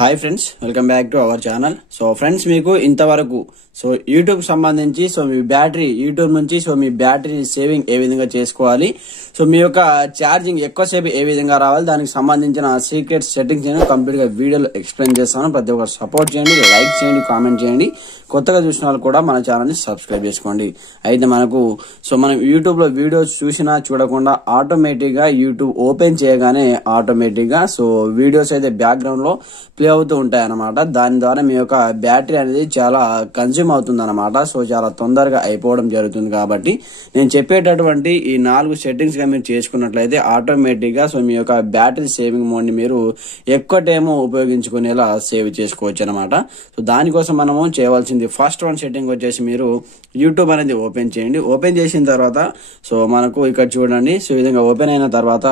Hi friends, welcome back to our channel. So friends, మీకు ఇంతవరకు YouTube సంబంధించి మీ battery YouTube నుంచి మీ బ్యాటరీ సేవింగ్ ఏ విధంగా చేసుకోవాలి, మీ యొక్క ఛార్జింగ్ ఎక్కువసేపు ఏ విధంగా రావాలి, దానికి సంబంధించిన సీక్రెట్ సెట్టింగ్స్ నేను కంప్లీట్ గా వీడియోలో ఎక్స్ప్లెయిన్ చేస్తాను. ప్రతి ఒక్కరు సపోర్ట్ చేయండి, లైక్ చేయండి, కామెంట్ చేయండి. కొత్తగా చూసిన వాళ్ళు కూడా మన ఛానల్ ని సబ్స్క్రైబ్ చేసుకోండి. అయితే మనం యూట్యూబ్ లో వీడియోస్ చూసినా చూడకుండా ఆటోమేటిక్ గా యూట్యూబ్ ఓపెన్ చేయగానే ఆటోమేటిక్ గా వీడియోస్ అయితే బ్యాక్గ్రౌండ్ లో ప్లే అవుతూ ఉంటాయి అన్నమాట. దాని ద్వారా మీ యొక్క బ్యాటరీ అనేది చాలా కన్స్యూమ్ అవుతుంది అనమాట. చాలా తొందరగా అయిపోవడం జరుగుతుంది. కాబట్టి నేను చెప్పేటటువంటి ఈ 4 సెట్టింగ్స్ గా మీరు చేసుకున్నట్లయితే ఆటోమేటిక్ గా మీ యొక్క బ్యాటరీ సేవింగ్ మోడ్ ని మీరు ఎక్కువ టైం ఉపయోగించుకునేలా సేవ్ చేసుకోవచ్చు అనమాట. దానికోసం మనము చేయవలసింది ఫస్ట్ వన్ సెట్టింగ్ వచ్చేసి మీరు యూట్యూబ్ అనేది ఓపెన్ చేయండి. ఓపెన్ చేసిన తర్వాత మనకు ఇక్కడ చూడండి, ఈ విధంగా ఓపెన్ అయిన తర్వాత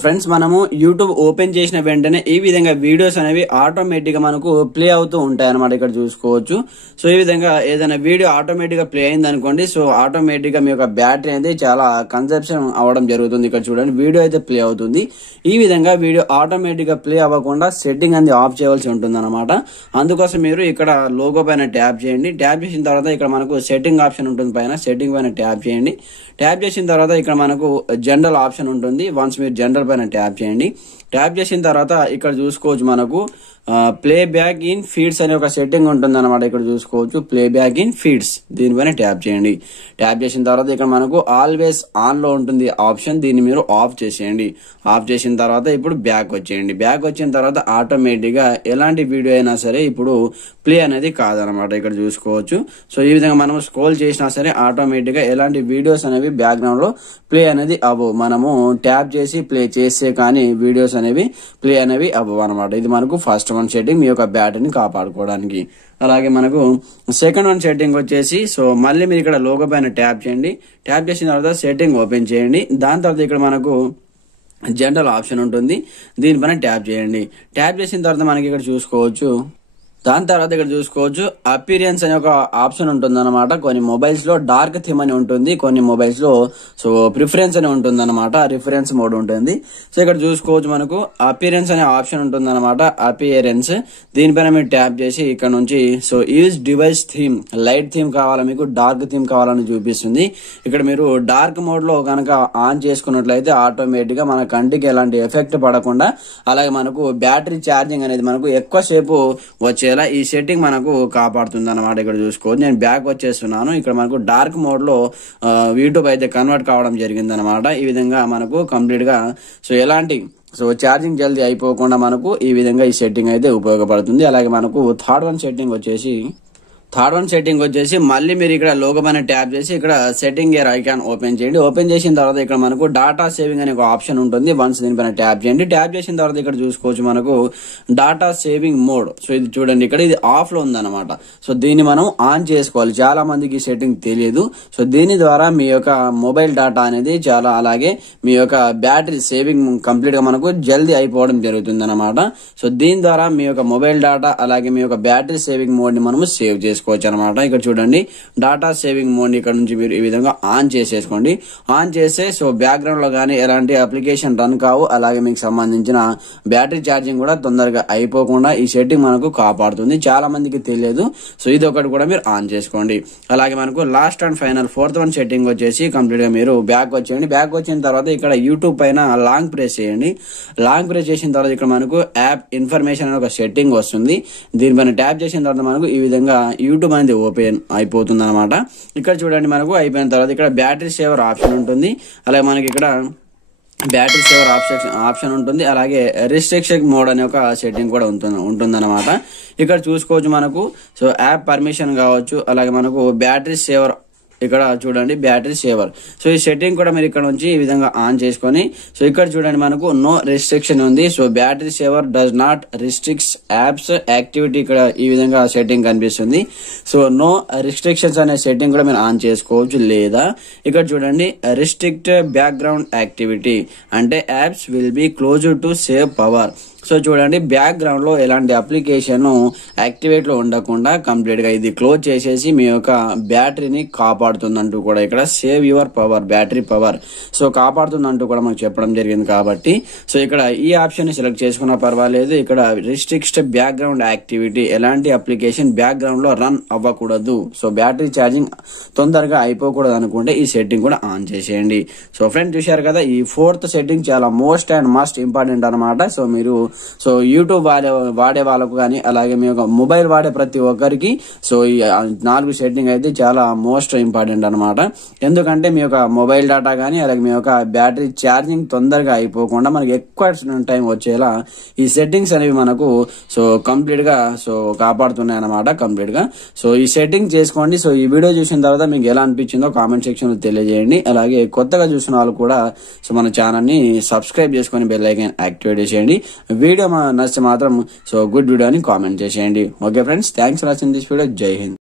ఫ్రెండ్స్, మనము యూట్యూబ్ ఓపెన్ చేసిన వెంటనే ఈ విధంగా వీడియోస్ అనేవి ఆటోమేటిక్ గా మనకు ప్లే అవుతూ ఉంటాయి అనమాట. ఇక్కడ చూసుకోవచ్చు. ఈ విధంగా ఏదైనా వీడియో ఆటోమేటిక్ గా ప్లే అయింది అనుకోండి, ఆటోమేటిక్ గా మీ యొక్క బ్యాటరీ అనేది చాలా కన్సంప్షన్ అవడం జరుగుతుంది. ఇక్కడ చూడండి, వీడియో అయితే ప్లే అవుతుంది. ఈ విధంగా వీడియో ఆటోమేటిక్ గా ప్లే అవ్వకుండా సెట్టింగ్ అనేది ఆఫ్ చేయవలసి ఉంటుంది అనమాట. అందుకోసం మీరు ఇక్కడ లోగో పైన ట్యాప్ చేయండి. ట్యాప్ చేసిన తర్వాత ఇక్కడ మనకు సెట్టింగ్ ఆప్షన్ ఉంటుంది. పైన సెట్టింగ్ పైన ట్యాప్ చేయండి. ట్యాప్ చేసిన తర్వాత ఇక్కడ మనకు జనరల్ ఆప్షన్ ఉంటుంది. వన్స్ మీరు జనరల్ పైన ట్యాప్ చేయండి. ట్యాప్ చేసిన తర్వాత ఇక్కడ చూసుకోవచ్చు, మనకు ప్లే బ్యాక్ ఇన్ ఫీడ్స్ అనే ఒక సెట్టింగ్ ఉంటుంది అనమాట. ఇక్కడ చూసుకోవచ్చు, ప్లే బ్యాక్ ఇన్ ఫీడ్స్, దీనిపైన ట్యాప్ చేయండి. ట్యాప్ చేసిన తర్వాత ఇక్కడ మనకు ఆల్వేస్ ఆన్ లో ఉంటుంది ఆప్షన్, దీన్ని మీరు ఆఫ్ చేసేయండి. ఆఫ్ చేసిన తర్వాత ఇప్పుడు బ్యాక్ వచ్చేయండి. బ్యాక్ వచ్చిన తర్వాత ఆటోమేటిక్ గా ఎలాంటి వీడియో అయినా సరే ఇప్పుడు ప్లే అనేది కాదనమాట. ఇక్కడ చూసుకోవచ్చు. ఈ విధంగా మనం స్క్రోల్ చేసినా సరే ఆటోమేటిక్ గా ఎలాంటి వీడియోస్ అనేవి బ్యాక్గ్రౌండ్ లో ప్లే అనేది అవ్వవు. మనము ట్యాప్ చేసి ప్లే చేస్తే కానీ వీడియోస్ అనేవి ప్లే అనేవి అవ్వవు అనమాట. ఇది మనకు ఫస్ట్ వన్ సెట్టింగ్, మీ యొక్క బ్యాటరీని కాపాడుకోవడానికి. అలాగే మనకు సెకండ్ వన్ సెట్టింగ్ వచ్చేసి మళ్ళీ మీరు ఇక్కడ లోగో పైన ట్యాప్ చేయండి. ట్యాప్ చేసిన తర్వాత సెట్టింగ్ ఓపెన్ చేయండి. దాని తర్వాత ఇక్కడ మనకు జనరల్ ఆప్షన్ ఉంటుంది, దీనిపైన ట్యాప్ చేయండి. ట్యాప్ చేసిన తర్వాత మనకి ఇక్కడ చూసుకోవచ్చు, దాని తర్వాత ఇక్కడ చూసుకోవచ్చు అపీరియన్స్ అనే ఒక ఆప్షన్ ఉంటుంది అనమాట. కొన్ని మొబైల్స్ లో డార్క్ థీమ్ అని ఉంటుంది, కొన్ని మొబైల్స్ లో ప్రిఫరెన్స్ అని ఉంటుంది అనమాట. రిఫరెన్స్ మోడ్ ఉంటుంది. ఇక్కడ చూసుకోవచ్చు, మనకు అపీరియన్స్ అనే ఆప్షన్ ఉంటుంది అనమాట. అపీరెన్స్, దీనిపైన మీరు ట్యాప్ చేసి ఇక్కడ నుంచి use device theme, light theme కావాలా మీకు, డార్క్ థీమ్ కావాలని చూపిస్తుంది. ఇక్కడ మీరు డార్క్ మోడ్ లో కనుక ఆన్ చేసుకున్నట్లయితే ఆటోమేటిక్ గా మన కంటికి ఎలాంటి ఎఫెక్ట్ పడకుండా, అలాగే మనకు బ్యాటరీ ఛార్జింగ్ అనేది మనకు ఎక్కువసేపు వచ్చే ఈ సెట్టింగ్ మనకు కాపాడుతుంది అనమాట. ఇక్కడ చూసుకోవచ్చు, నేను బ్యాక్ వచ్చేస్తున్నాను. ఇక్కడ మనకు డార్క్ మోడ్ లో యూట్యూబ్ అయితే కన్వర్ట్ కావడం జరిగింది అనమాట. ఈ విధంగా మనకు కంప్లీట్ గా ఎలాంటి ఛార్జింగ్ జల్దీ అయిపోకుండా మనకు ఈ విధంగా ఈ సెట్టింగ్ అయితే ఉపయోగపడుతుంది. అలాగే మనకు థర్డ్ వన్ సెట్టింగ్ వచ్చేసి మళ్ళీ మీరు ఇక్కడ లోగో పైన ట్యాప్ చేసి ఇక్కడ సెట్టింగ్ గేర్ ఐకాన్ ఓపెన్ చేయండి. ఓపెన్ చేసిన తర్వాత ఇక్కడ మనకు డాటా సేవింగ్ అనే ఒక ఆప్షన్ ఉంటుంది. వన్స్ దీనిపైన ట్యాప్ చేయండి. ట్యాప్ చేసిన తర్వాత ఇక్కడ చూసుకోవచ్చు, మనకు డాటా సేవింగ్ మోడ్. ఇది చూడండి, ఇక్కడ ఇది ఆఫ్ లో ఉందన్నమాట. దీన్ని మనం ఆన్ చేసుకోవాలి. చాలా మందికి ఈ సెట్టింగ్ తెలియదు. దీని ద్వారా మీ యొక్క మొబైల్ డాటా అనేది చాలా, అలాగే మీ యొక్క బ్యాటరీ సేవింగ్ కంప్లీట్ గా మనకు జల్దీ అయిపోవడం జరుగుతుంది అనమాట. దీని ద్వారా మీ యొక్క మొబైల్ డాటా అలాగే మీ యొక్క బ్యాటరీ సేవింగ్ మోడ్ ని మనము సేవ్ చేసుకోవచ్చు అనమాట. ఇక్కడ చూడండి, డాటా సేవింగ్ మోడ్ ఇక్కడ నుంచి మీరు ఈ విధంగా ఆన్ చేసేసుకోండి. ఆన్ చేస్తే బ్యాక్గ్రౌండ్ లో గానీ ఎలాంటి అప్లికేషన్ రన్ కావు. అలాగే మీకు సంబంధించిన బ్యాటరీ ఛార్జింగ్ కూడా తొందరగా అయిపోకుండా ఈ సెట్టింగ్ మనకు కాపాడుతుంది. చాలా మందికి తెలియదు. ఇది ఒకటి కూడా మీరు ఆన్ చేసుకోండి. అలాగే మనకు last and final fourth one setting వచ్చేసి కంప్లీట్ గా మీరు బ్యాక్ వచ్చేయండి. బ్యాక్ వచ్చిన తర్వాత ఇక్కడ యూట్యూబ్ పైన లాంగ్ ప్రెస్ చేయండి. లాంగ్ ప్రెస్ చేసిన తర్వాత ఇక్కడ మనకు యాప్ ఇన్ఫర్మేషన్ అనే ఒక సెట్టింగ్ వస్తుంది. దీనిపైన ట్యాప్ చేసిన తర్వాత మనకు ఈ విధంగా యూట్యూబ్ అనేది ఓపెన్ అయిపోతుంది అనమాట. ఇక్కడ చూడండి, మనకు అయిపోయిన తర్వాత ఇక్కడ బ్యాటరీ సేవర్ ఆప్షన్ ఉంటుంది. అలాగే మనకి ఇక్కడ బ్యాటరీ సేవర్ ఆప్షన్ ఉంటుంది. అలాగే రిస్ట్రిక్షన్ మోడ్ అనే ఒక సెట్టింగ్ కూడా ఉంటుందన్నమాట. ఇక్కడ చూసుకోవచ్చు, మనకు యాప్ పర్మిషన్ కావచ్చు. అలాగే మనకు బ్యాటరీ సేవర్, ఇక్కడ చూడండి బ్యాటరీ సేవర్. ఈ సెట్టింగ్ కూడా మీరు ఇక్కడ నుంచి ఈ విధంగా ఆన్ చేసుకొని ఇక్కడ చూడండి, మనకు నో రిస్ట్రిక్షన్ ఉంది. Battery saver does not restricts apps activity, ఇక్కడ ఈ విధంగా సెట్టింగ్ కనిపిస్తుంది. నో రిస్ట్రిక్షన్స్ అనే సెట్టింగ్ కూడా మీరు ఆన్ చేసుకోవచ్చు. లేదా ఇక్కడ చూడండి, రిస్ట్రిక్ట్ బ్యాక్గ్రౌండ్ యాక్టివిటీ అంటే apps will be close to save power. So చూడండి బ్యాక్గ్రౌండ్ లో ఎలాంటి అప్లికేషన్ యాక్టివేట్ లో ఉండకుండా కంప్లీట్ గా ఇది క్లోజ్ చేసేసి మీ యొక్క బ్యాటరీని కాపాడుతుందంటూ కూడా ఇక్కడ save your power battery power so కాపాడుతుందంటూ కూడా మనకు చెప్పడం జరిగింది కాబట్టి సో ఇక్కడ ఈ ఆప్షన్ ని సెలెక్ట్ చేసుకున్నా పర్వాలేదు. ఇక్కడ రిస్ట్రిక్ట్ బ్యాక్గ్రౌండ్ యాక్టివిటీ ఎలాంటి అప్లికేషన్ బ్యాక్గ్రౌండ్ లో రన్ అవ్వకూడదు. సో బ్యాటరీ ఛార్జింగ్ తొందరగా అయిపోకూడదు అనుకుంటే ఈ సెట్టింగ్ కూడా ఆన్ చేసేయండి. సో ఫ్రెండ్స్ చూశారు కదా, ఈ 4th సెట్టింగ్ చాలా మోస్ట్ అండ్ మస్ట్ ఇంపార్టెంట్ అనమాట. సో మీరు సో యూట్యూబ్ వాడే వాళ్ళకు కానీ అలాగే మీ యొక్క మొబైల్ వాడే ప్రతి ఒక్కరికి సో ఈ 4 సెట్టింగ్ అయితే చాలా మోస్ట్ ఇంపార్టెంట్ అనమాట. ఎందుకంటే మీ యొక్క మొబైల్ డేటా కానీ అలాగే మీ యొక్క బ్యాటరీ ఛార్జింగ్ తొందరగా అయిపోకుండా మనకి ఎక్కువ టైం వచ్చేలా ఈ సెట్టింగ్స్ అనేవి మనకు సో కంప్లీట్ గా సో కాపాడుతున్నాయి అనమాట కంప్లీట్ గా. సో ఈ సెట్టింగ్ చేసుకోండి. సో ఈ వీడియో చూసిన తర్వాత మీకు ఎలా అనిపించిందో కామెంట్ సెక్షన్ లో తెలియజేయండి. అలాగే కొత్తగా చూసిన వాళ్ళు కూడా సో మన ఛానల్ ని సబ్స్క్రైబ్ చేసుకొని బెల్ ఐకాన్ యాక్టివేట్ చేసేయండి. వీడియో నచ్చితే మాత్రం సో గుడ్ వీడియో అని కామెంట్ చేసేయండి. Okay friends, thanks for watching this video. జై హింద్.